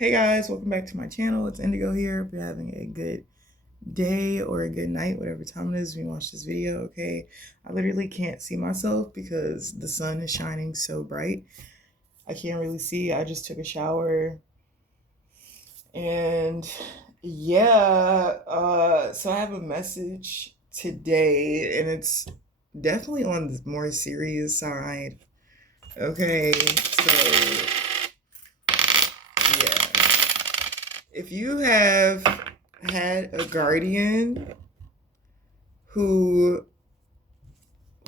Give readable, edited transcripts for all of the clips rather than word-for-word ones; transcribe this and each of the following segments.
Hey guys, welcome back to my channel. It's Indigo here. If you're having a good day or a good night, whatever time it is when you watch this video, okay? I literally can't see myself because the sun is shining so bright. I can't really see. I just took a shower and so I have a message today and it's definitely on the more serious side. Okay, so yeah. If you have had a guardian who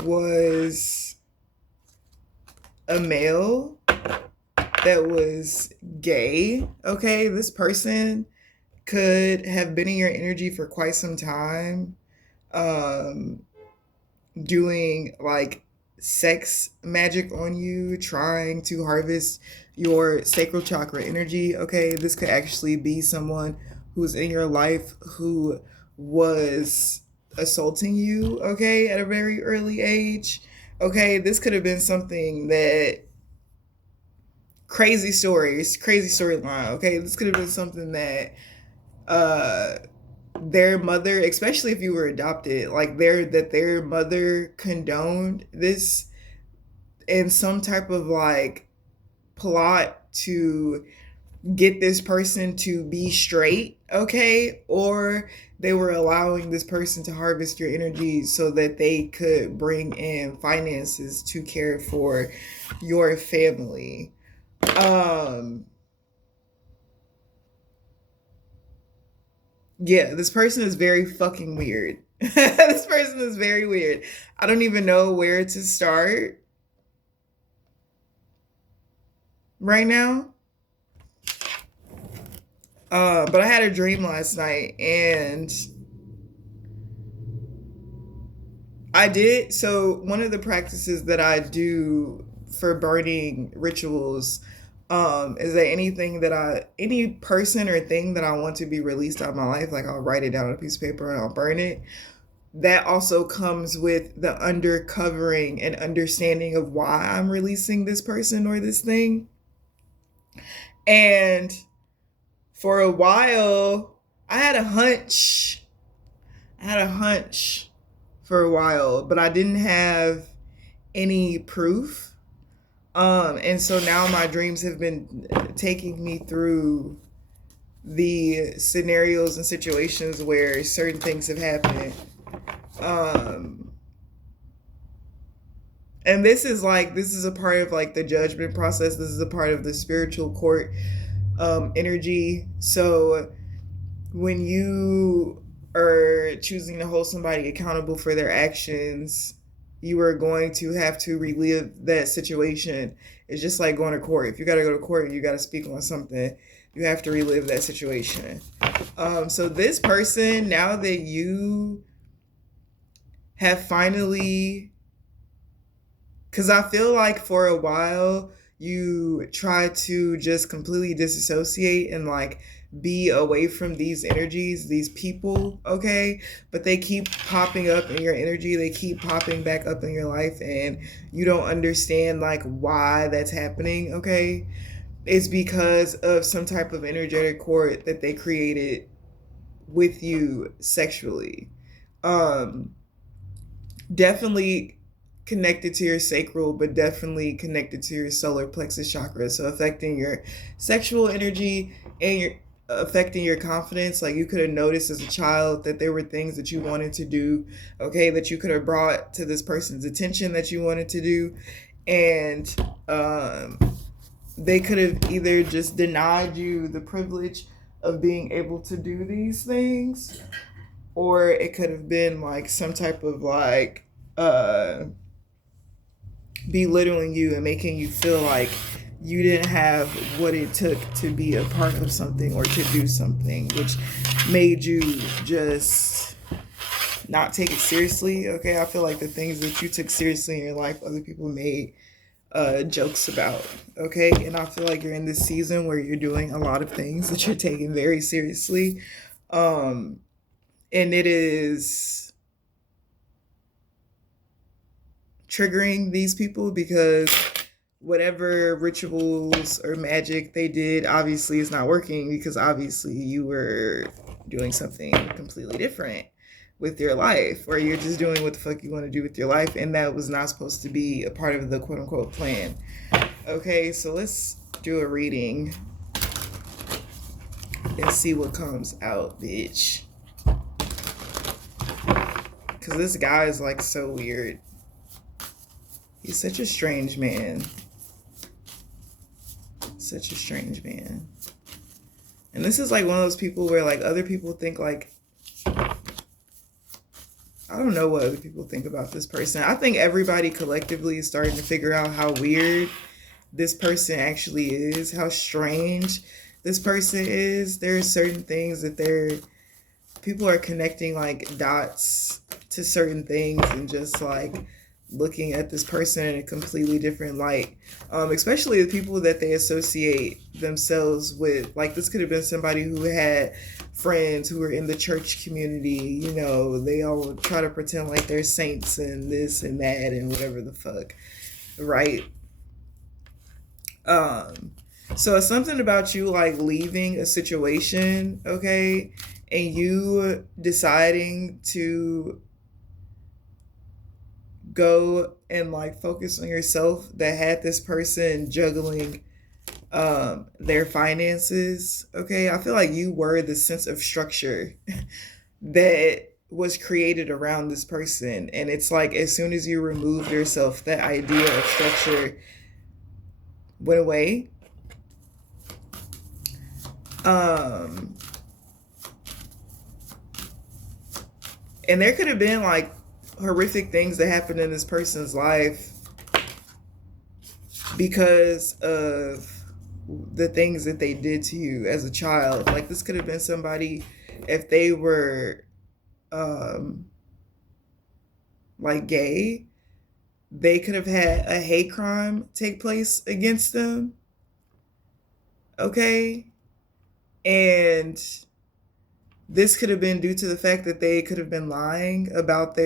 was a male that was gay, okay, this person could have been in your energy for quite some time, um, doing like sex magic on you, trying to harvest your sacral chakra energy. Okay, this could actually be someone who's in your life who was assaulting you, okay, at a very early age. Okay, this could have been something that crazy storyline. Okay, this could have been something that uh their mother, especially if you were adopted, like their mother condoned this in some type of like plot to get this person to be straight, okay? Or they were allowing this person to harvest your energy so that they could bring in finances to care for your family. Um yeah, this person is very fucking weird. This person is very weird. I don't even know where to start right now. But I had a dream last night and I did. So, one of the practices that I do for burning rituals is that any person or thing that I want to be released out of my life, like I'll write it down on a piece of paper and I'll burn it. That also comes with the undercovering and understanding of why I'm releasing this person or this thing. And for a while, I had a hunch. I had a hunch for a while, but I didn't have any proof. And so now my dreams have been taking me through the scenarios and situations where certain things have happened. Um, and this is a part of like the judgment process. This is a part of the spiritual court energy. So when you are choosing to hold somebody accountable for their actions, you are going to have to relive that situation. It's just like going to court. If you got to go to court and you got to speak on something, you have to relive that situation. So this person, now that you have finally, because I feel like for a while you try to just completely disassociate and like be away from these energies, these people, okay? But they keep popping up in your energy, they keep popping back up in your life, and you don't understand like why that's happening, okay? It's because of some type of energetic cord that they created with you sexually. Um, Definitely connected to your sacral, but definitely connected to your solar plexus chakra. So affecting your sexual energy and your affecting your confidence. Like you could have noticed as a child that there were things that you wanted to do, okay, that you could have brought to this person's attention that you wanted to do. And they could have either just denied you the privilege of being able to do these things, or it could have been like some type of like uh belittling you and making you feel like you didn't have what it took to be a part of something or to do something, which made you just not take it seriously. Okay, I feel like the things that you took seriously in your life, other people made jokes about. Okay, and I feel like you're in this season where you're doing a lot of things that you're taking very seriously. Um, and it is triggering these people because whatever rituals or magic they did obviously is not working, because obviously you were doing something completely different with your life, or you're just doing what the fuck you want to do with your life, and that was not supposed to be a part of the quote unquote plan. Okay, so let's do a reading and see what comes out, bitch. Because this guy is like so weird. He's such a strange man. Such a strange man. And this is like one of those people where like other people think like, I don't know what other people think about this person. I think everybody collectively is starting to figure out how weird this person actually is, how strange this person is. There are certain things that people are connecting like dots to certain things and just like looking at this person in a completely different light. Especially the people that they associate themselves with. Like this could have been somebody who had friends who were in the church community. You know, they all try to pretend like they're saints and this and that and whatever the fuck, right? So it's something about you like leaving a situation, okay, and you deciding to go and like focus on yourself, that had this person juggling their finances. Okay, I feel like you were the sense of structure that was created around this person, and it's like as soon as you removed yourself, that idea of structure went away. And there could have been like horrific things that happened in this person's life because of the things that they did to you as a child. Like this could have been somebody, if they were like gay, they could have had a hate crime take place against them. Okay? And this could have been due to the fact that they could have been lying about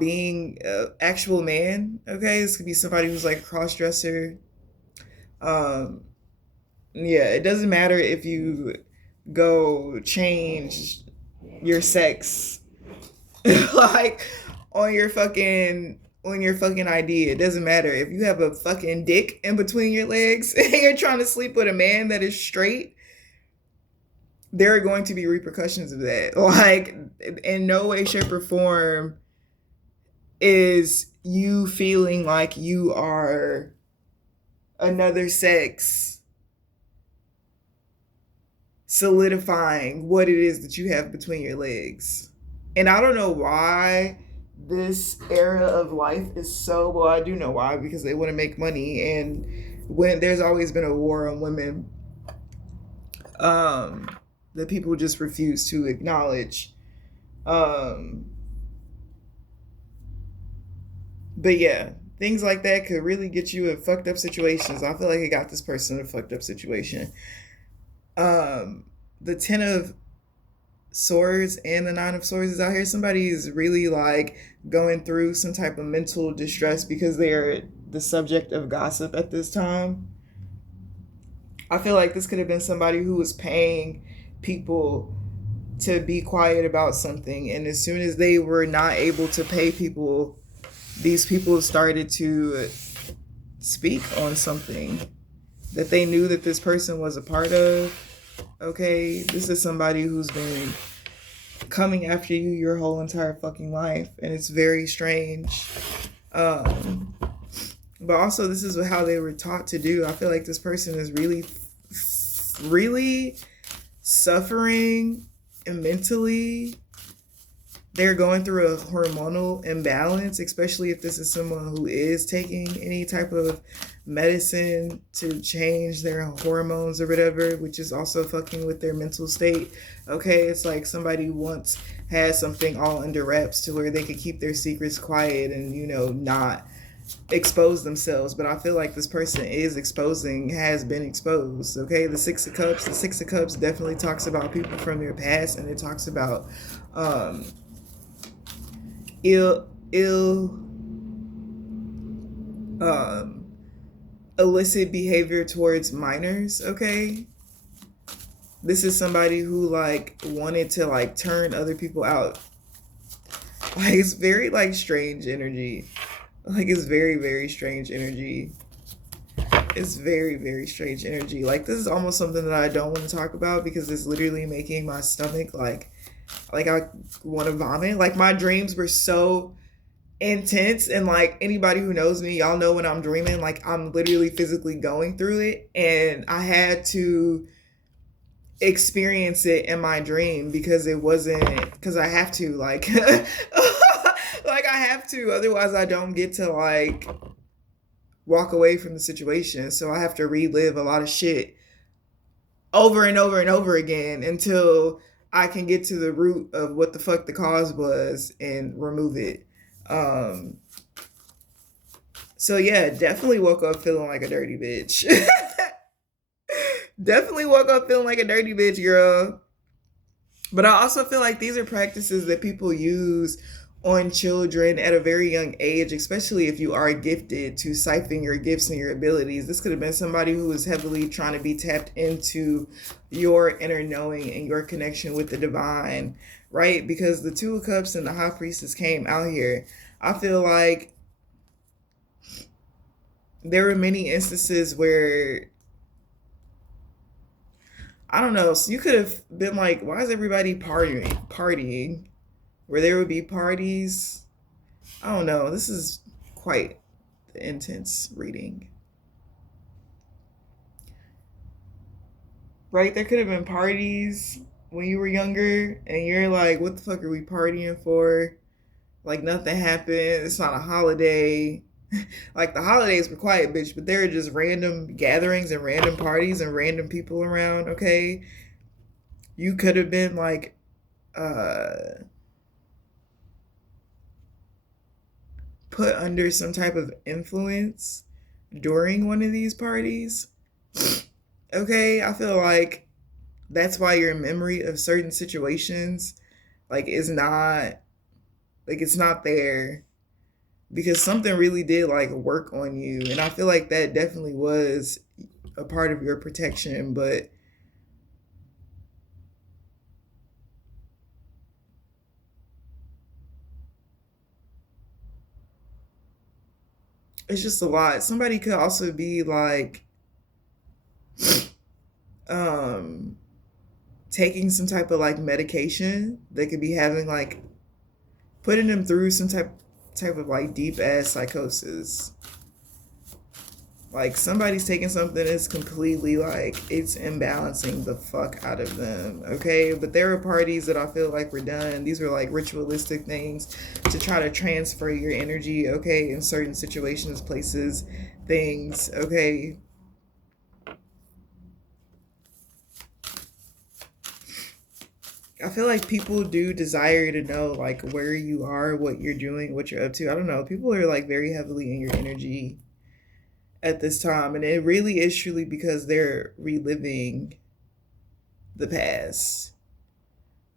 being an actual man. Okay, this could be somebody who's like a cross-dresser. Yeah, it doesn't matter if you go change your sex like on your fucking ID. It doesn't matter if you have a fucking dick in between your legs and you're trying to sleep with a man that is straight. There are going to be repercussions of that. Like, in no way, shape, or form is you feeling like you are another sex solidifying what it is that you have between your legs. And I don't know why this era of life is so, well, I do know why, because they want to make money, and when there's always been a war on women, that people just refuse to acknowledge. But yeah, things like that could really get you in fucked up situations. I feel like it got this person in a fucked up situation. The 10 of Swords and the 9 of Swords is out here. Somebody is really like going through some type of mental distress because they're the subject of gossip at this time. I feel like this could have been somebody who was paying people to be quiet about something, and as soon as they were not able to pay people, these people started to speak on something that they knew that this person was a part of. Okay, this is somebody who's been coming after you your whole entire fucking life, and it's very strange. But also, this is how they were taught to do. I feel like this person is really, really suffering and mentally. They're going through a hormonal imbalance, especially if this is someone who is taking any type of medicine to change their hormones or whatever, which is also fucking with their mental state. Okay, it's like somebody once had something all under wraps to where they could keep their secrets quiet and, you know, not expose themselves. But I feel like this person has been exposed. Okay, the Six of Cups definitely talks about people from their past, and it talks about um illicit behavior towards minors, okay? This is somebody who like wanted to like turn other people out. Like it's very like strange energy. Like it's very, very strange energy. It's very, very strange energy. Like this is almost something that I don't want to talk about because it's literally making my stomach like I want to vomit. Like my dreams were so intense, and like anybody who knows me, y'all know when I'm dreaming, like I'm literally physically going through it, and I had to experience it in my dream because it wasn't because I have to like like I have to, otherwise I don't get to like walk away from the situation. So I have to relive a lot of shit over and over and over again until I can get to the root of what the fuck the cause was and remove it. Um so yeah, definitely woke up feeling like a dirty bitch. Definitely woke up feeling like a dirty bitch, girl. But I also feel like these are practices that people use on children at a very young age, especially if you are gifted, to siphon your gifts and your abilities. This could have been somebody who was heavily trying to be tapped into your inner knowing and your connection with the divine, right? Because the Two of Cups and the High Priestess came out here. I feel like there were many instances where I don't know. So you could have been like, why is everybody partying? Where there would be parties. I don't know. This is quite intense reading. Right? There could have been parties when you were younger, and you're like, what the fuck are we partying for? Like, nothing happened. It's not a holiday. Like, the holidays were quiet, bitch, but there are just random gatherings and random parties and random people around, okay? You could have been like, put under some type of influence during one of these parties. Okay, I feel like that's why your memory of certain situations like is not like it's not there because something really did like work on you, and I feel like that definitely was a part of your protection, but it's just a lot. Somebody could also be like um taking some type of like medication. They could be having like putting them through some type of like deep ass psychosis. Like somebody's taking something that's completely like it's imbalancing the fuck out of them. Okay, but there are parties that I feel like were done. These were like ritualistic things to try to transfer your energy. Okay, in certain situations, places, things. Okay. I feel like people do desire to know like where you are, what you're doing, what you're up to. I don't know. People are like very heavily in your energy at this time, and it really is truly because they're reliving the past.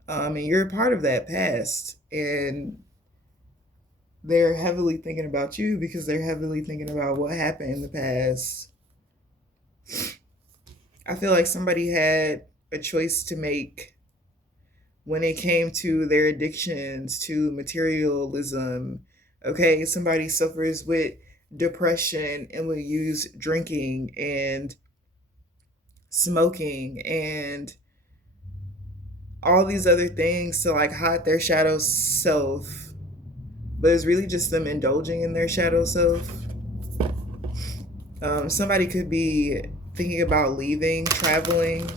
And you're a part of that past, and they're heavily thinking about you because they're heavily thinking about what happened in the past. I feel like somebody had a choice to make when it came to their addictions to materialism. Okay, somebody suffers with depression and will use drinking and smoking and all these other things to like hide their shadow self, but it's really just them indulging in their shadow self. Somebody could be thinking about leaving, traveling,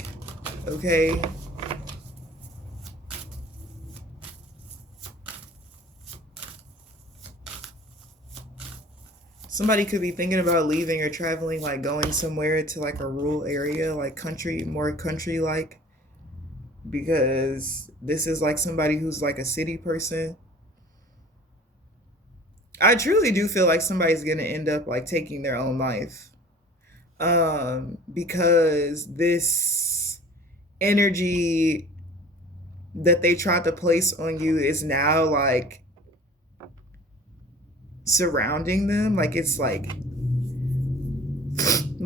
okay? Somebody could be thinking about leaving or traveling, like going somewhere to like a rural area, like country, more country like, because this is like somebody who's like a city person. I truly do feel like somebody's gonna end up like taking their own life. Because this energy that they tried to place on you is now like surrounding them. Like it's like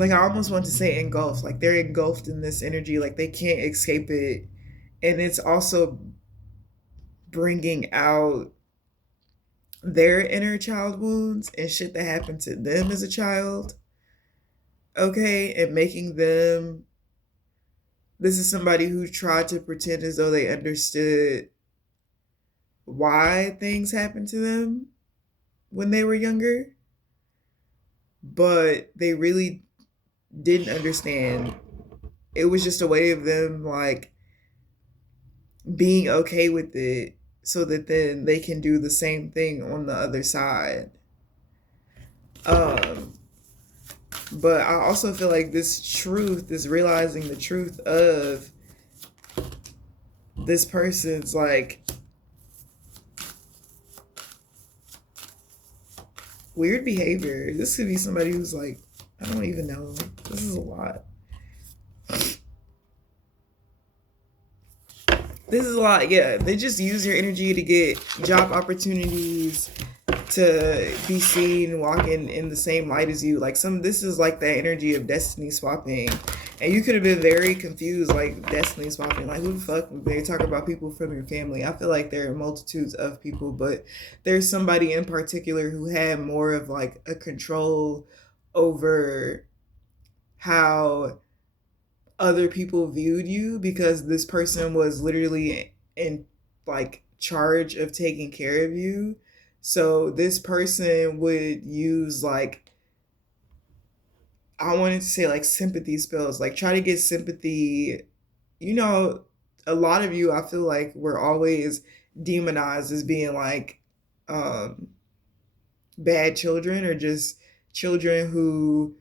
like, I almost want to say engulfed. Like, they're engulfed in this energy. Like, they can't escape it. And it's also bringing out their inner child wounds and shit that happened to them as a child. Okay. And making them, this is somebody who tried to pretend as though they understood why things happened to them when they were younger, but they really didn't understand. It was just a way of them like being okay with it so that then they can do the same thing on the other side. Um but I also feel like this truth is realizing the truth of this person's like weird behavior. This could be somebody who's like, I don't even know. This is a lot. This is a lot. Yeah, they just use your energy to get job opportunities, to be seen walking in the same light as you. Like this is like that energy of destiny swapping. And you could have been very confused, like destiny swapping. Like, who the fuck? They talk about people from your family. I feel like there are multitudes of people, but there's somebody in particular who had more of like a control over how other people viewed you, because this person was literally in like charge of taking care of you. So this person would use like, I wanted to say like sympathy spells, like try to get sympathy. You know, a lot of you, I feel like, were always demonized as being like um bad children, or just children who,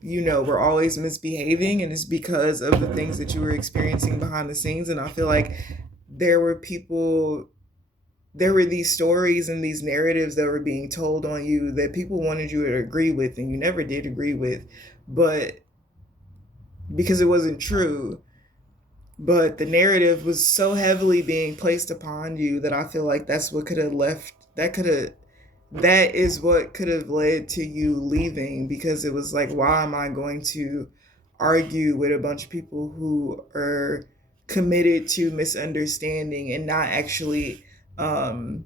you know, were always misbehaving, and it's because of the things that you were experiencing behind the scenes. And I feel like there were people, there were these stories and these narratives that were being told on you that people wanted you to agree with, and you never did agree with, but because it wasn't true. But the narrative was so heavily being placed upon you that I feel like that's what could have left, that is what could have led to you leaving, because it was like, why am I going to argue with a bunch of people who are committed to misunderstanding and not actually um,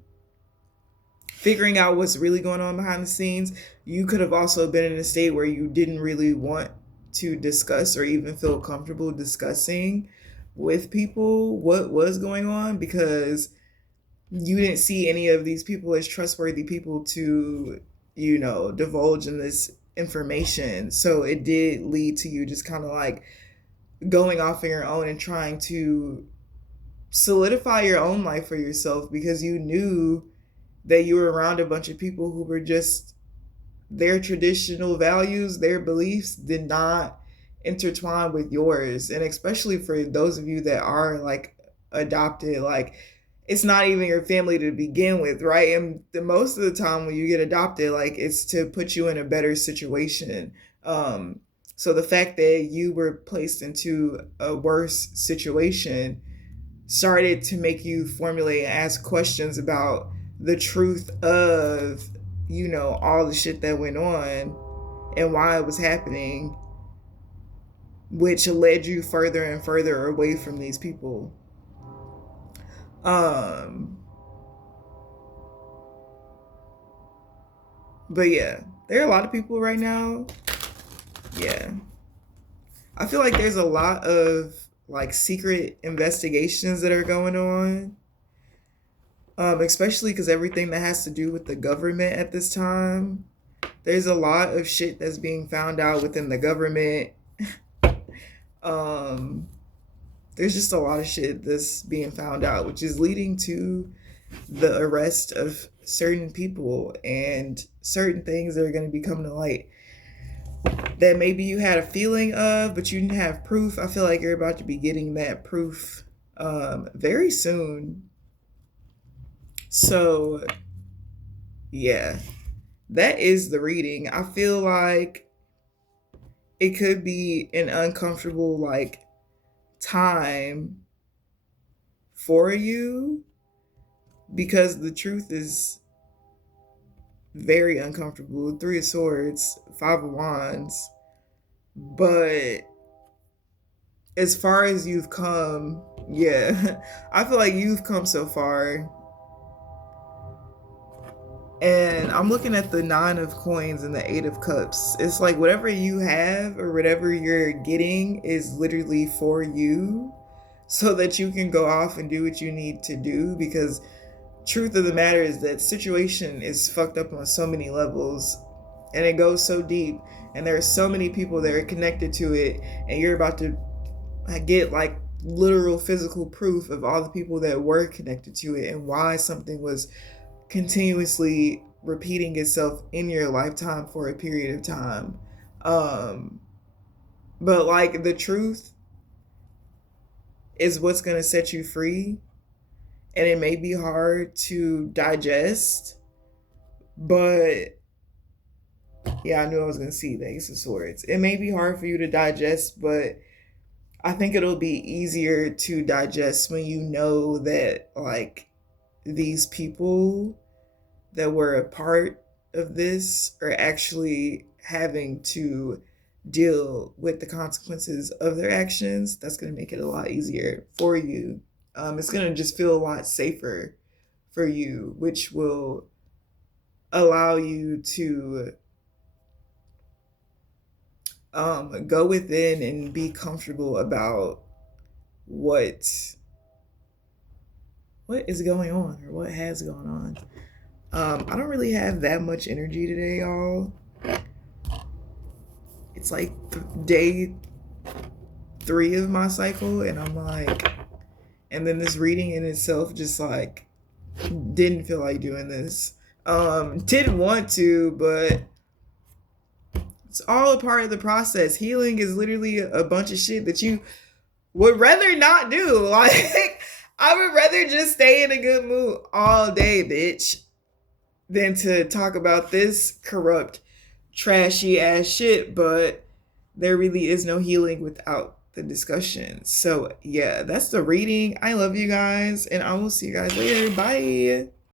figuring out what's really going on behind the scenes? You could have also been in a state where you didn't really want to discuss or even feel comfortable discussing with people what was going on, because you didn't see any of these people as trustworthy people to, you know, divulge in this information. So it did lead to you just kind of like going off on your own and trying to solidify your own life for yourself, because you knew that you were around a bunch of people who were just, their traditional values, their beliefs did not intertwine with yours. And especially for those of you that are like adopted, like it's not even your family to begin with, right? And the most of the time when you get adopted, like it's to put you in a better situation. So the fact that you were placed into a worse situation started to make you formulate and ask questions about the truth of, you know, all the shit that went on and why it was happening, which led you further and further away from these people. Um, but yeah, there are a lot of people right now. Yeah. I feel like there's a lot of like secret investigations that are going on. Especially because everything that has to do with the government at this time, there's a lot of shit that's being found out within the government. um, there's just a lot of shit that's being found out, which is leading to the arrest of certain people and certain things that are going to be coming to light that maybe you had a feeling of, but you didn't have proof. I feel like you're about to be getting that proof very soon. So, yeah, that is the reading. I feel like it could be an uncomfortable, like, time for you, because the truth is very uncomfortable. Three of Swords, Five of Wands. But as far as you've come, yeah, I feel like you've come so far. And I'm looking at the 9 of coins and the 8 of cups. It's like whatever you have or whatever you're getting is literally for you so that you can go off and do what you need to do. Because truth of the matter is that situation is fucked up on so many levels and it goes so deep, and there are so many people that are connected to it, and you're about to get like literal physical proof of all the people that were connected to it and why something was continuously repeating itself in your lifetime for a period of time. Um, but like the truth is what's going to set you free. And it may be hard to digest, but yeah, I knew I was going to see the Ace of Swords. It may be hard for you to digest, but I think it'll be easier to digest when you know that, like, these people that were a part of this are actually having to deal with the consequences of their actions. That's going to make it a lot easier for you. It's going to just feel a lot safer for you, which will allow you to go within and be comfortable about what is going on or what has gone on. I don't really have that much energy today, y'all. It's like day 3 of my cycle, and I'm like, and then this reading in itself just like didn't feel like doing this. Didn't want to, but it's all a part of the process. Healing is literally a bunch of shit that you would rather not do. Like, I would rather just stay in a good mood all day, bitch, than to talk about this corrupt, trashy ass shit. But there really is no healing without the discussion. So, yeah, that's the reading. I love you guys, and I will see you guys later. Bye.